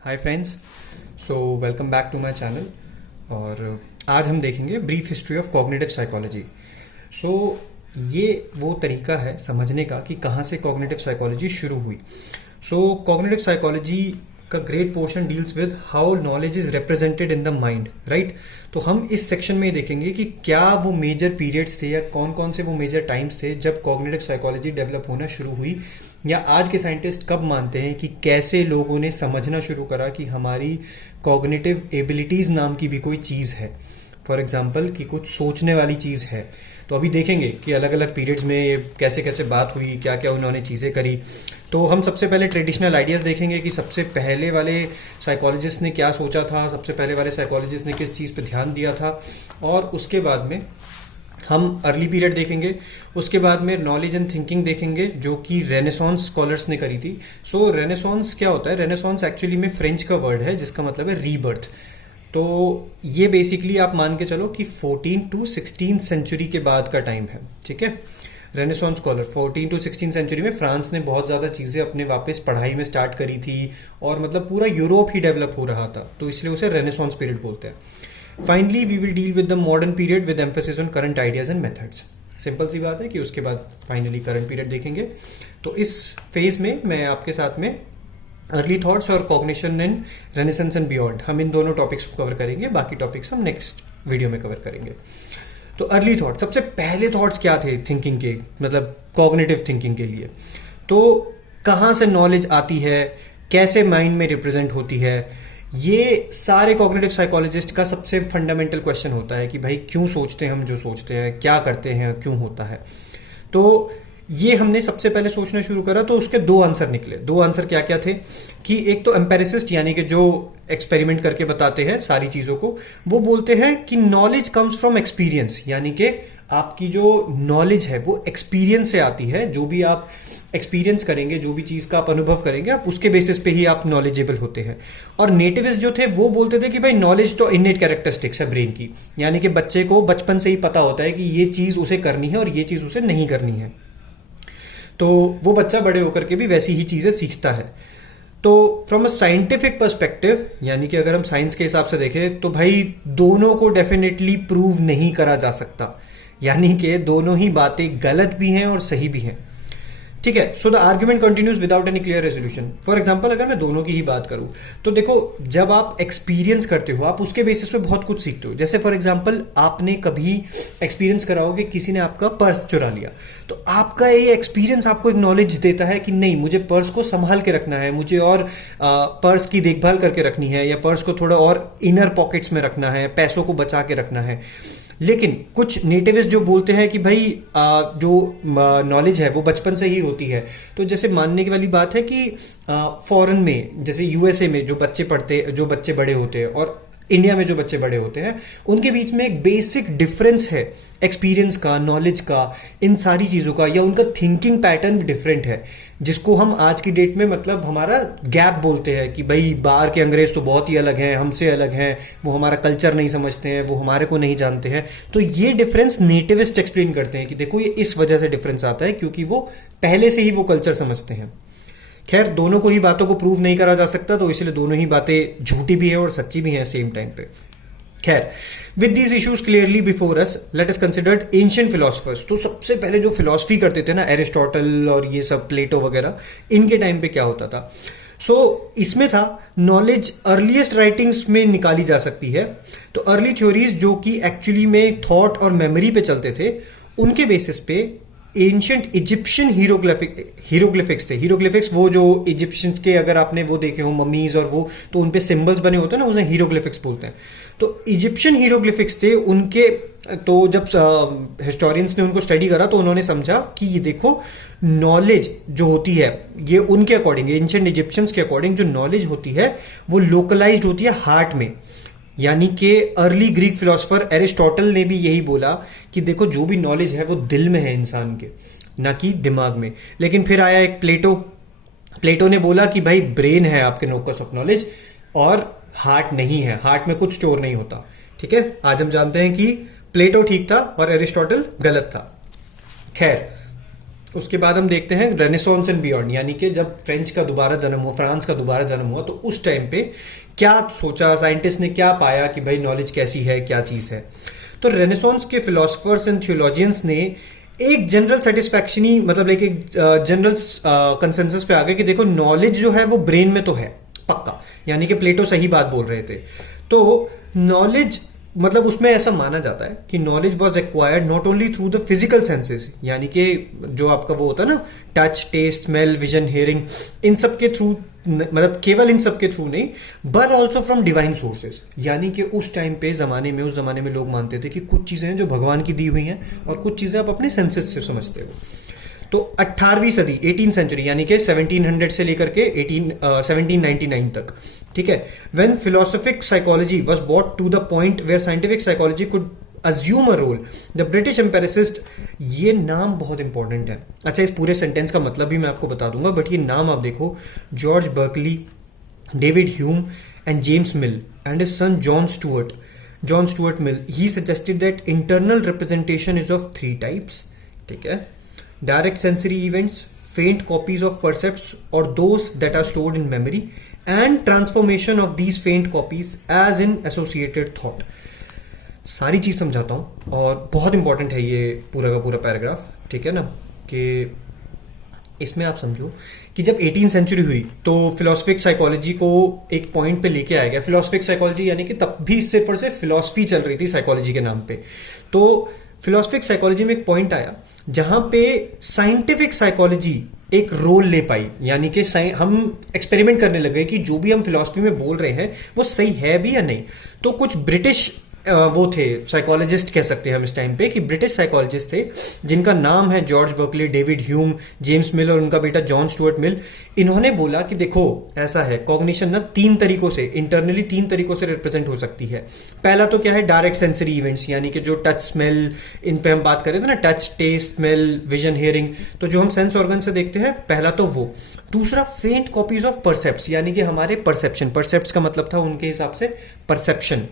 Hi friends, so welcome back to my channel. और आज हम देखेंगे brief history of cognitive psychology. So ये वो तरीका है समझने का कि कहाँ से कॉग्निटिव साइकोलॉजी शुरू हुई। सो कॉग्निटिव साइकोलॉजी का great portion deals with how knowledge is represented in the mind, right. तो हम इस सेक्शन में देखेंगे कि क्या वो मेजर पीरियड्स थे या कौन कौन से वो मेजर टाइम्स थे जब कॉग्निटिव साइकोलॉजी डेवलप होना शुरू हुई, या आज के साइंटिस्ट कब मानते हैं कि कैसे लोगों ने समझना शुरू करा कि हमारी कॉग्निटिव एबिलिटीज नाम की भी कोई चीज़ है। फॉर एग्जाम्पल कि कुछ सोचने वाली चीज़ है। तो अभी देखेंगे कि अलग अलग पीरियड्स में कैसे कैसे बात हुई, क्या क्या उन्होंने चीज़ें करी। तो हम सबसे पहले ट्रेडिशनल आइडियाज़ देखेंगे कि सबसे पहले वाले साइकोलॉजिस्ट ने क्या सोचा था, सबसे पहले वाले साइकोलॉजिस्ट ने किस चीज़ पे ध्यान दिया था, और उसके बाद में हम अर्ली पीरियड देखेंगे। उसके बाद में नॉलेज एंड थिंकिंग देखेंगे जो कि रेनेसॉन्स स्कॉलर्स ने करी थी। सो रेनेसॉन्स क्या होता है? रेनेसॉन्स एक्चुअली में फ्रेंच का वर्ड है जिसका मतलब है रीबर्थ। तो ये बेसिकली आप मान के चलो कि 14 टू 16 सेंचुरी के बाद का टाइम है, ठीक है। रेनेसॉन्स स्कॉलर 14 टू 16 सेंचुरी में फ्रांस ने बहुत ज़्यादा चीज़ें अपने वापस पढ़ाई में स्टार्ट करी थी, और मतलब पूरा यूरोप ही डेवलप हो रहा था, तो इसलिए उसे रेनेसॉन्स पीरियड बोलते हैं। Finally we will deal with the modern period with emphasis on current ideas and methods. Simple सी बात है कि उसके बाद फाइनली करंट पीरियड देखेंगे। तो इस फेज में मैं आपके साथ में अर्ली थॉट्स और cognition in renaissance and beyond, हम इन दोनों टॉपिक्स को कवर करेंगे। बाकी टॉपिक्स हम नेक्स्ट वीडियो में कवर करेंगे। तो अर्ली थॉट, सबसे पहले थॉट्स क्या थे थिंकिंग के, मतलब कॉग्निटिव थिंकिंग के लिए। तो कहाँ से नॉलेज आती है, कैसे माइंड में रिप्रेजेंट होती है, ये सारे कॉग्निटिव साइकोलॉजिस्ट का सबसे फंडामेंटल क्वेश्चन होता है कि भाई क्यों सोचते हैं हम जो सोचते हैं, क्या करते हैं, क्यों होता है। तो ये हमने सबसे पहले सोचना शुरू करा तो उसके दो आंसर निकले। दो आंसर क्या क्या थे कि एक तो एम्पेरिसिस्ट यानी कि जो एक्सपेरिमेंट करके बताते हैं सारी चीज़ों को, वो बोलते हैं कि नॉलेज कम्स फ्रॉम एक्सपीरियंस, यानी कि आपकी जो नॉलेज है वो एक्सपीरियंस से आती है। जो भी आप एक्सपीरियंस करेंगे, जो भी चीज़ का आप अनुभव करेंगे, आप उसके बेसिस पे ही आप नॉलेजेबल होते हैं। और नेटिविस्ट जो थे वो बोलते थे कि भाई नॉलेज तो इनेट कैरेक्टरिस्टिक्स है ब्रेन की, यानी कि बच्चे को बचपन से ही पता होता है कि ये चीज़ उसे करनी है और ये चीज़ उसे नहीं करनी है, तो वो बच्चा बड़े होकर के भी वैसी ही चीज़ें सीखता है। तो फ्रॉम अ साइंटिफिक पर्सपेक्टिव, यानी कि अगर हम साइंस के हिसाब से देखें तो भाई दोनों को डेफिनेटली प्रूव नहीं करा जा सकता, यानी कि दोनों ही बातें गलत भी हैं और सही भी हैं, ठीक है। So the argument continues without any clear resolution. For example अगर मैं दोनों की ही बात करूं तो देखो, जब आप एक्सपीरियंस करते हो आप उसके बेसिस पे बहुत कुछ सीखते हो। जैसे फॉर एग्जांपल आपने कभी एक्सपीरियंस करा हो कि किसी ने आपका पर्स चुरा लिया, तो आपका ये एक्सपीरियंस आपको एक नॉलेज देता है कि नहीं, मुझे पर्स को संभाल के रखना है, मुझे और पर्स की देखभाल करके रखनी है, या पर्स को थोड़ा और इनर पॉकेट्स में रखना है, पैसों को बचा के रखना है। लेकिन कुछ नेटिविस्ट जो बोलते हैं कि भाई जो नॉलेज है वो बचपन से ही होती है। तो जैसे मानने की वाली बात है कि फॉरेन में, जैसे यूएसए में जो बच्चे बड़े होते हैं और इंडिया में जो बच्चे बड़े होते हैं, उनके बीच में एक बेसिक डिफरेंस है एक्सपीरियंस का, नॉलेज का, इन सारी चीज़ों का, या उनका थिंकिंग पैटर्न भी डिफरेंट है, जिसको हम आज की डेट में मतलब हमारा गैप बोलते हैं कि भाई बाहर के अंग्रेज तो बहुत ही अलग हैं, हमसे अलग हैं, वो हमारा कल्चर नहीं समझते हैं, वो हमारे को नहीं जानते हैं। तो ये डिफरेंस नेटिविस्ट एक्सप्लेन करते हैं कि देखो ये इस वजह से डिफरेंस आता है क्योंकि वो पहले से ही वो कल्चर समझते हैं। खैर, दोनों को ही बातों को प्रूव नहीं करा जा सकता, तो इसलिए दोनों ही बातें झूठी भी है और सच्ची भी है सेम टाइम पे। खैर, with these issues clearly before us, let us consider ancient philosophers. तो सबसे पहले जो फिलोसफी करते थे ना, एरिस्टोटल और ये सब, प्लेटो वगैरह, इनके टाइम पे क्या होता था? इसमें था नॉलेज अर्लीस्ट राइटिंग्स में निकाली जा सकती है। तो अर्ली थ्योरीज जो कि एक्चुअली में थॉट और मेमोरी पे चलते थे, उनके बेसिस पे एंशिएंट इजिप्शियन हीरोग्लिफिक्स थे। हीरोग्लिफिक्स वो जो इजिप्शियंस के, अगर आपने वो देखे हो ममीज और वो, तो उन पे सिंबल्स बने होते हैं ना, उन्हें हीरोग्लिफिक्स बोलते हैं। तो इजिप्शियन हीरोग्लिफिक्स थे उनके। तो जब हिस्टोरियंस ने उनको स्टडी करा तो उन्होंने समझा कि ये देखो, नॉलेज जो होती है ये उनके अकॉर्डिंग, एंशिएंट इजिप्शियंस के अकॉर्डिंग जो नॉलेज होती है वो लोकलाइज्ड होती है हार्ट में। यानी कि अर्ली ग्रीक फिलोसोफर एरिस्टोटल ने भी यही बोला कि देखो जो भी नॉलेज है वो दिल में है इंसान के, ना कि दिमाग में। लेकिन फिर आया एक प्लेटो ने बोला कि भाई ब्रेन है आपके लोकस ऑफ नॉलेज और हार्ट नहीं है, हार्ट में कुछ स्टोर नहीं होता। ठीक है, आज हम जानते हैं कि प्लेटो ठीक था और एरिस्टोटल गलत था। खैर, उसके बाद हम देखते हैं रेनेसॉन्स एंड बियॉन्ड, यानी कि जब फ्रेंच का दोबारा जन्म हुआ, फ्रांस का दोबारा जन्म हुआ, तो उस टाइम पे क्या सोचा साइंटिस्ट ने, क्या पाया कि भाई नॉलेज कैसी है, क्या चीज है। तो रेनेसॉन्स के फिलोसफर्स एंड थियोलॉजियंस ने एक जनरल सेटिस्फैक्शन ही, मतलब एक जनरल कंसेंसस पे आ गए कि देखो नॉलेज जो है वो ब्रेन में तो है पक्का, यानी कि प्लेटो सही बात बोल रहे थे। तो नॉलेज मतलब उसमें ऐसा माना जाता है कि knowledge was acquired not only through the physical senses, यानी कि जो आपका वो होता है ना touch, taste, smell, vision, hearing, इन सब के थ्रू, मतलब केवल इन सब के थ्रू नहीं, but also from divine sources. यानी कि उस टाइम पे जमाने में, उस जमाने में लोग मानते थे कि कुछ चीजें हैं जो भगवान की दी हुई हैं और कुछ चीजें आप अपने सेंसेस से समझते हो। तो 18वीं सदी, 18 सेंचुरी, यानी कि 1700 से लेकर के 1799 तक, ठीक है, when philosophic psychology was brought to the point where scientific psychology could assume a role, the British empiricists. ये नाम बहुत इंपॉर्टेंट है। अच्छा, इस पूरे सेंटेंस का मतलब भी मैं आपको बता दूंगा, बट ये नाम आप देखो, George Berkeley, David Hume and James mill and his son John Stuart Mill, he suggested that internal representation is of 3 types, ठीक है, direct sensory events, faint copies of percepts or those that are stored in memory, and transformation of these faint copies as in associated thought। सारी चीज समझाता हूं और बहुत important है ये पूरा का पूरा पैराग्राफ, ठीक है ना, कि इसमें आप समझो कि जब 18 सेंचुरी हुई तो फिलोसफिक साइकोलॉजी को एक पॉइंट पे लेके आया गया। फिलोसफिक साइकोलॉजी यानी कि तब भी सिर्फ और सिर्फ फिलोसफी चल रही थी साइकोलॉजी के नाम पे। तो फिलोसफिक साइकोलॉजी में एक पॉइंट आया जहां पे साइंटिफिक साइकोलॉजी एक रोल ले पाई, यानी कि हम एक्सपेरिमेंट करने लगे कि जो भी हम फिलोसफी में बोल रहे हैं वो सही है भी या नहीं। तो कुछ ब्रिटिश वो थे साइकोलॉजिस्ट, कह सकते हैं हम इस टाइम पे कि ब्रिटिश साइकोलॉजिस्ट थे, जिनका नाम है George Berkeley, David Hume, James मिल और उनका बेटा जॉन स्टुअर्ट मिल। इन्होंने बोला कि देखो ऐसा है, कॉग्निशन ना 3 तरीकों से, इंटरनली 3 तरीकों से रिप्रेजेंट हो सकती है। पहला तो क्या है, डायरेक्ट सेंसरी इवेंट्स, यानी कि जो टच, स्मेल, इन पे हम बात कर रहे थे ना, touch, taste, smell, vision, hearing, तो जो हम सेंस ऑर्गन से देखते हैं, पहला तो वो। दूसरा फेंट कॉपीज ऑफ परसेप्ट्स, यानी कि हमारे परसेप्शन, परसेप्ट्स का मतलब था उनके हिसाब से परसेप्शन,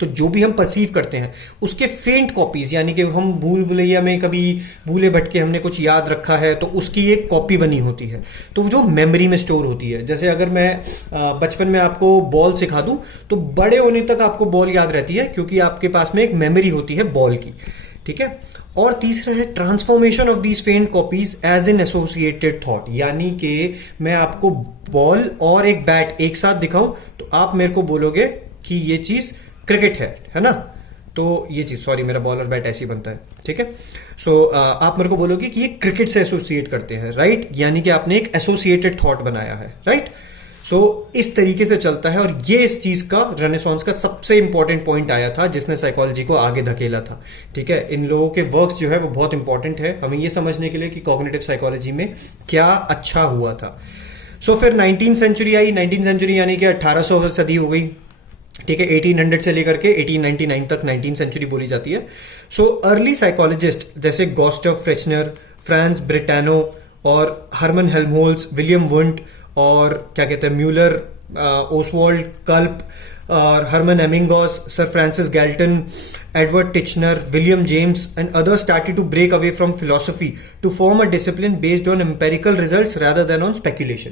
तो जो भी हम परसीव करते हैं उसके फेंट कॉपीज, यानी कि हम भूल भुलैया में कभी भूले भटके हमने कुछ याद रखा है तो उसकी एक कॉपी बनी होती है, तो जो मेमोरी में स्टोर होती है। जैसे अगर मैं बचपन में आपको बॉल सिखा दूं तो बड़े होने तक आपको बॉल याद रहती है, क्योंकि आपके पास में एक मेमोरी होती है बॉल की, ठीक है। और तीसरा है transformation of these faint copies as in associated thought, यानी कि मैं आपको बॉल और एक बैट एक साथ दिखाऊं तो आप मेरे को बोलोगे कि ये चीज क्रिकेट है ना, तो ये चीज, सॉरी मेरा बॉल और बैट ऐसे ही बनता है, ठीक है। सो आप मेरे को बोलोगे कि ये क्रिकेट से एसोसिएट करते हैं, राइट, यानी कि आपने एक एसोसिएटेड थॉट बनाया है, राइट। सो इस तरीके से चलता है, और ये इस चीज का रेनेसॉन्स का सबसे इंपॉर्टेंट पॉइंट आया था जिसने साइकोलॉजी को आगे धकेला था, ठीक है। इन लोगों के वर्क्स जो है वो बहुत इंपॉर्टेंट है हमें ये समझने के लिए कि कॉग्निटिव साइकोलॉजी में क्या अच्छा हुआ था। सो फिर 19th सेंचुरी आई, 19th सेंचुरी यानी कि 1800 सदी हो गई, ठीक है। 1800 से लेकर के 1899 तक 19th सेंचुरी बोली जाती है। सो अर्ली साइकोलॉजिस्ट जैसे गुस्ताव फ्रेशनर, फ्रांस ब्रिटानो और हर्मन हेल्महोल्ट्ज, विलियम वुंट और क्या कहते हैं म्यूलर, ओसवाल्ड कल्प और हर्मन एमिंगॉस, sir Francis Galton, Edward Titchener, William James and others started to break away from philosophy to form a discipline based on empirical results rather than on speculation.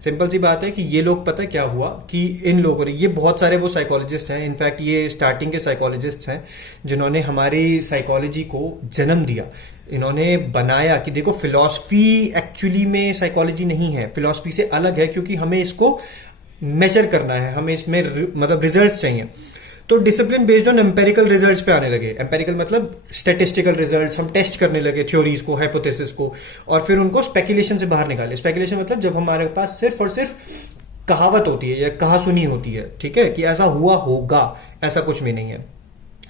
Simple सी बात है कि ये लोग, पता है क्या हुआ कि इन लोगों ने, ये बहुत सारे वो साइकोलॉजिस्ट हैं, इनफैक्ट ये स्टार्टिंग के साइकोलॉजिस्ट हैं जिन्होंने हमारी साइकोलॉजी को जन्म दिया। इन्होंने बनाया कि देखो फिलॉसफी एक्चुअली में साइकोलॉजी नहीं है, फिलॉसफी से अलग है, क्योंकि हमें इसको मेजर करना है, हमें इसमें मतलब रिजल्ट्स चाहिए। तो discipline based on empirical results पे आने लगे। एम्पेरिकल मतलब स्टैटिस्टिकल रिजल्ट्स, हम टेस्ट करने लगे थ्योरीज को, हाइपोथेसिस को, और फिर उनको स्पेकुलेशन से बाहर निकाले। स्पेकुलेशन मतलब जब हमारे पास सिर्फ और सिर्फ कहावत होती है या कहा सुनी होती है, ठीक है, कि ऐसा हुआ होगा, ऐसा कुछ भी नहीं है,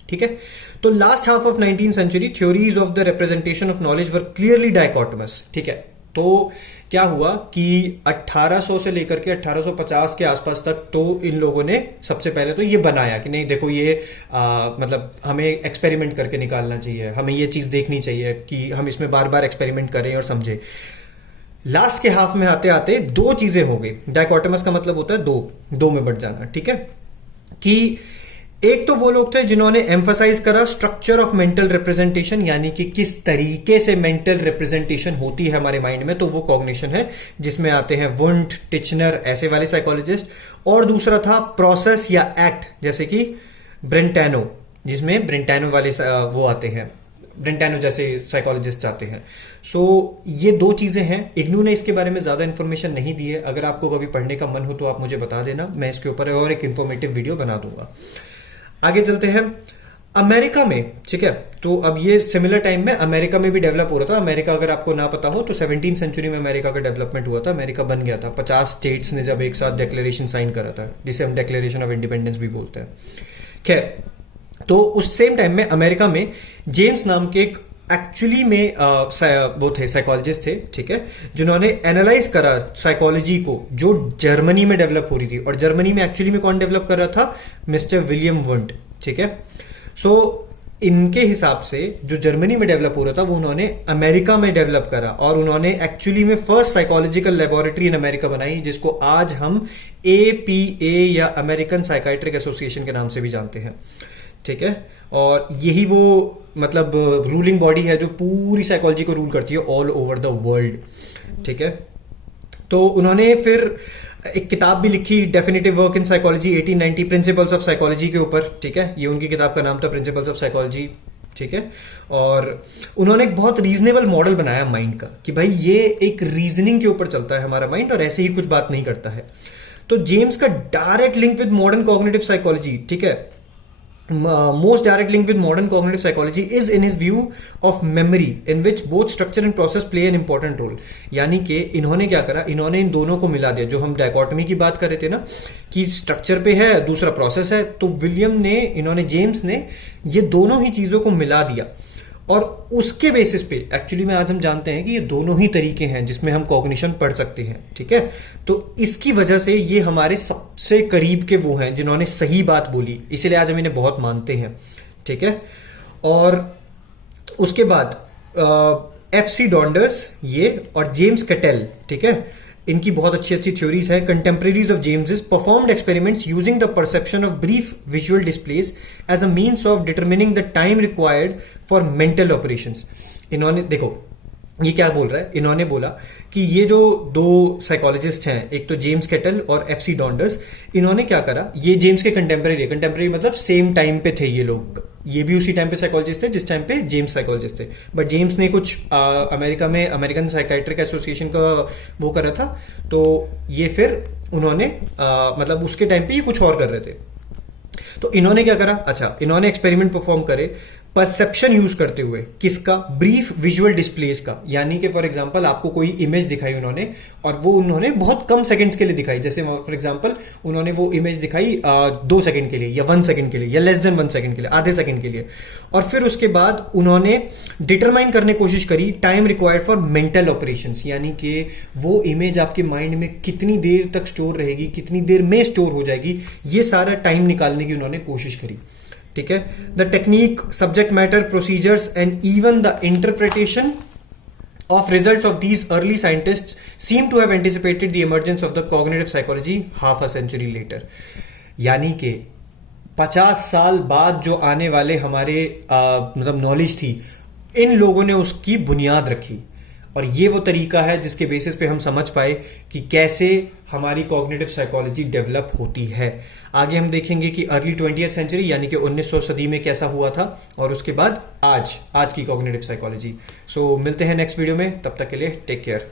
ठीक है। तो last half of 19th century theories of the representation of knowledge were clearly dichotomous, ठीक है। तो क्या हुआ कि 1800 से लेकर के 1850 के आसपास तक तो इन लोगों ने सबसे पहले तो ये बनाया कि नहीं देखो ये मतलब हमें एक्सपेरिमेंट करके निकालना चाहिए, हमें ये चीज देखनी चाहिए कि हम इसमें बार बार एक्सपेरिमेंट करें और समझें। लास्ट के हाफ में आते आते 2 चीजें हो गई। डायकोटमस का मतलब होता है दो में बढ़ जाना, ठीक है, कि एक तो वो लोग थे जिन्होंने एम्फसाइज करा स्ट्रक्चर ऑफ मेंटल रिप्रेजेंटेशन, यानी कि किस तरीके से मेंटल रिप्रेजेंटेशन होती है हमारे माइंड में, तो वो कॉग्निशन है, जिसमें आते हैं वुंट, टिचनर, ऐसे वाले साइकोलॉजिस्ट। और दूसरा था प्रोसेस या एक्ट, जैसे कि ब्रेंटैनो, जिसमें ब्रेंटैनो वाले वो आते हैं, ब्रेंटैनो जैसे साइकोलॉजिस्ट आते हैं। सो ये दो चीजें हैं। इग्नू ने इसके बारे में ज्यादा इन्फॉर्मेशन नहीं दी है। अगर आपको कभी पढ़ने का मन हो तो आप मुझे बता देना, मैं इसके ऊपर और एक इन्फॉर्मेटिव वीडियो बना दूंगा। आगे चलते हैं अमेरिका में, ठीक है। तो अब ये सिमिलर टाइम में अमेरिका में भी डेवलप हो रहा था। अमेरिका अगर आपको ना पता हो तो 17वीं सेंचुरी में अमेरिका का डेवलपमेंट हुआ था, अमेरिका बन गया था 50 स्टेट्स ने जब एक साथ डिक्लेरेशन साइन करा था, जिसे हम डिक्लेरेशन ऑफ इंडिपेंडेंस भी बोलते हैं। खैर, तो उस सेम टाइम में अमेरिका में जेम्स नाम के एक एक्चुअली में वो थे, साइकोलॉजिस्ट थे, ठीक है, जिन्होंने एनालाइज करा साइकोलॉजी को जो जर्मनी में डेवलप हो रही थी। और जर्मनी में एक्चुअली में कौन डेवलप कर रहा था? मिस्टर विलियम वुंट, ठीक है। सो इनके हिसाब से जो जर्मनी में डेवलप हो रहा था वो उन्होंने अमेरिका में डेवलप करा, और उन्होंने एक्चुअली में first psychological laboratory in America बनाई, जिसको आज हम APA या अमेरिकन साइकाइट्रिक एसोसिएशन के नाम से भी जानते हैं, ठीक है। और यही वो मतलब रूलिंग बॉडी है जो पूरी साइकोलॉजी को रूल करती है ऑल ओवर द वर्ल्ड, ठीक है। तो उन्होंने फिर एक किताब भी लिखी, definitive work in psychology 1890, principles of psychology के ऊपर, ठीक है। ये उनकी किताब का नाम था, प्रिंसिपल्स ऑफ साइकोलॉजी, ठीक है। और उन्होंने एक बहुत रीजनेबल मॉडल बनाया माइंड का, कि भाई ये एक रीजनिंग के ऊपर चलता है हमारा माइंड, और ऐसे ही कुछ बात नहीं करता है। तो जेम्स का direct link with modern cognitive psychology, ठीक है, most direct link with modern cognitive psychology is in his view of memory, in which both structure and process play an important role। यानी कि इन्होंने क्या करा, इन्होंने इन दोनों को मिला दिया। जो हम डायकोटमी की बात कर रहे थे ना, कि स्ट्रक्चर पे है, दूसरा प्रोसेस है, तो जेम्स ने ये दोनों ही चीजों को मिला दिया। और उसके बेसिस पे एक्चुअली में आज हम जानते हैं कि ये दोनों ही तरीके हैं जिसमें हम कॉग्निशन पढ़ सकते हैं, ठीक है। तो इसकी वजह से ये हमारे सबसे करीब के वो हैं जिन्होंने सही बात बोली, इसीलिए आज हम इन्हें बहुत मानते हैं, ठीक है। और उसके बाद FC डॉन्डर्स ये और जेम्स कैटेल, ठीक है, इनकी बहुत अच्छी अच्छी थ्योरीज है। Contemporaries of James performed experiments using the perception of brief visual displays as a means of determining the time required for mental operations. इन्होंने देखो ये क्या बोल रहा है, इन्होंने बोला कि ये जो दो साइकोलॉजिस्ट हैं, एक तो जेम्स कैटल और FC डॉन्डर्स, इन्होंने क्या करा, ये जेम्स के कंटेम्प्रेरी मतलब सेम टाइम पे थे ये लोग, ये भी उसी टाइम पे साइकोलॉजिस्ट थे जिस टाइम पे जेम्स साइकोलॉजिस्ट थे। बट जेम्स ने कुछ अमेरिका में अमेरिकन साइकाइट्रिक एसोसिएशन का वो करा था, तो ये फिर उन्होंने मतलब उसके टाइम पे ये कुछ और कर रहे थे। तो इन्होंने क्या करा, अच्छा इन्होंने एक्सपेरिमेंट परफॉर्म करे परसेप्शन यूज करते हुए, किसका? ब्रीफ विजुअल डिस्प्लेस का। यानी कि फॉर एग्जांपल आपको कोई इमेज दिखाई उन्होंने, और वो उन्होंने बहुत कम सेकंड्स के लिए दिखाई। जैसे फॉर एग्जांपल उन्होंने वो इमेज दिखाई 2 सेकंड के लिए, या 1 सेकंड के लिए, या लेस देन 1 सेकंड के लिए, आधे सेकंड के लिए। और फिर उसके बाद उन्होंने डिटरमाइन करने की कोशिश करी time required for mental operations, यानी कि वो इमेज आपके माइंड में कितनी देर तक स्टोर रहेगी, कितनी देर में स्टोर हो जाएगी, ये सारा टाइम निकालने की उन्होंने कोशिश करी, ठीक है। The technique, subject matter, procedures and even the interpretation of results of these early scientists seem to have anticipated the emergence of the cognitive psychology half a century later। यानी कि 50 साल बाद जो आने वाले हमारे मतलब नॉलेज थी, इन लोगों ने उसकी बुनियाद रखी। और ये वो तरीका है जिसके बेसिस पे हम समझ पाए कि कैसे हमारी कॉग्निटिव साइकोलॉजी डेवलप होती है। आगे हम देखेंगे कि अर्ली 20th सेंचुरी यानी कि 1900 सदी में कैसा हुआ था, और उसके बाद आज की कॉग्निटिव साइकोलॉजी। सो मिलते हैं नेक्स्ट वीडियो में, तब तक के लिए टेक केयर।